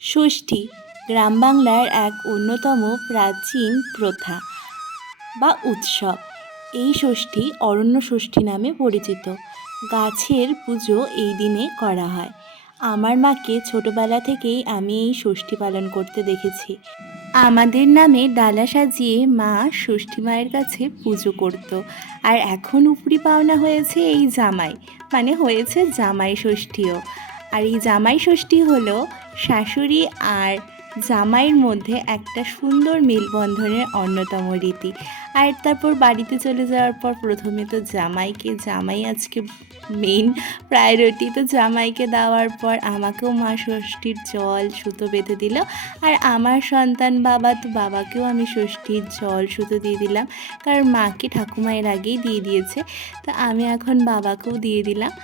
ষষ্ঠী গ্রাম বাংলার এক অন্যতম প্রাচীন প্রথা বা উৎসব। এই ষষ্ঠী অরণ্য ষষ্ঠী নামে পরিচিত। গাছের পুজো এই দিনে করা হয়। আমার মাকে ছোটবেলা থেকেই আমি এই ষষ্ঠী পালন করতে দেখেছি। আমাদের নামে ডালা সাজিয়ে মা ষষ্ঠী মায়ের কাছে পুজো করত। আর এখন উপরি পাওনা হয়েছে এই জামাই, মানে হয়েছে জামাই ষষ্ঠীও। আর এই জামাই ষষ্ঠী হলো শাশুড়ি আর জামাইয়ের মধ্যে একটা সুন্দর মেলবন্ধনের অন্যতম রীতি। আর তারপর বাড়িতে চলে যাওয়ার পর প্রথমে তো জামাই আজকে মেইন প্রায়োরিটি, তো জামাইকে দেওয়ার পর আমাকেও মা ষষ্ঠীর জল সুতো বেঁধে দিল। আর আমার সন্তান বাবা, তো বাবাকেও আমি ষষ্ঠীর জল সুতো দিয়ে দিলাম, কারণ মাকে ঠাকুমায়ের আগেই দিয়ে দিয়েছে, তো আমি এখন বাবাকেও দিয়ে দিলাম।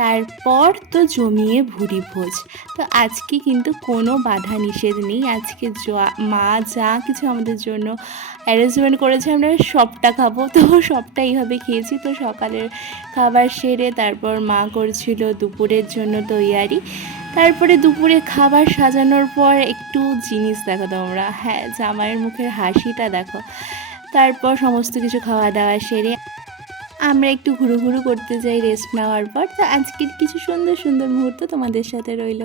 তারপর তো জমিয়ে ভুরি ভোজ। তো আজকে কিন্তু কোনো বাধা নিষেধ নেই। আজকে মা যা কিছু আমাদের জন্য অ্যারেঞ্জমেন্ট করেছে আমরা সবটা খাবো, তো সবটা এইভাবে খেয়েছি। তো সকালের খাবার সেরে তারপর মা করছিল দুপুরের জন্য তৈয়ারি। তারপরে দুপুরে খাবার সাজানোর পর একটু জিনিস দেখো তোমরা, হ্যাঁ জামাইয়ের মুখের হাসিটা দেখো। তারপর সমস্ত কিছু খাওয়া দাওয়া সেরে আমরা একটু ঘুরু করতে যাই রেস্ট নেওয়ার পর। তো আজকের কিছু সুন্দর সুন্দর মুহূর্ত তোমাদের সাথে রইল।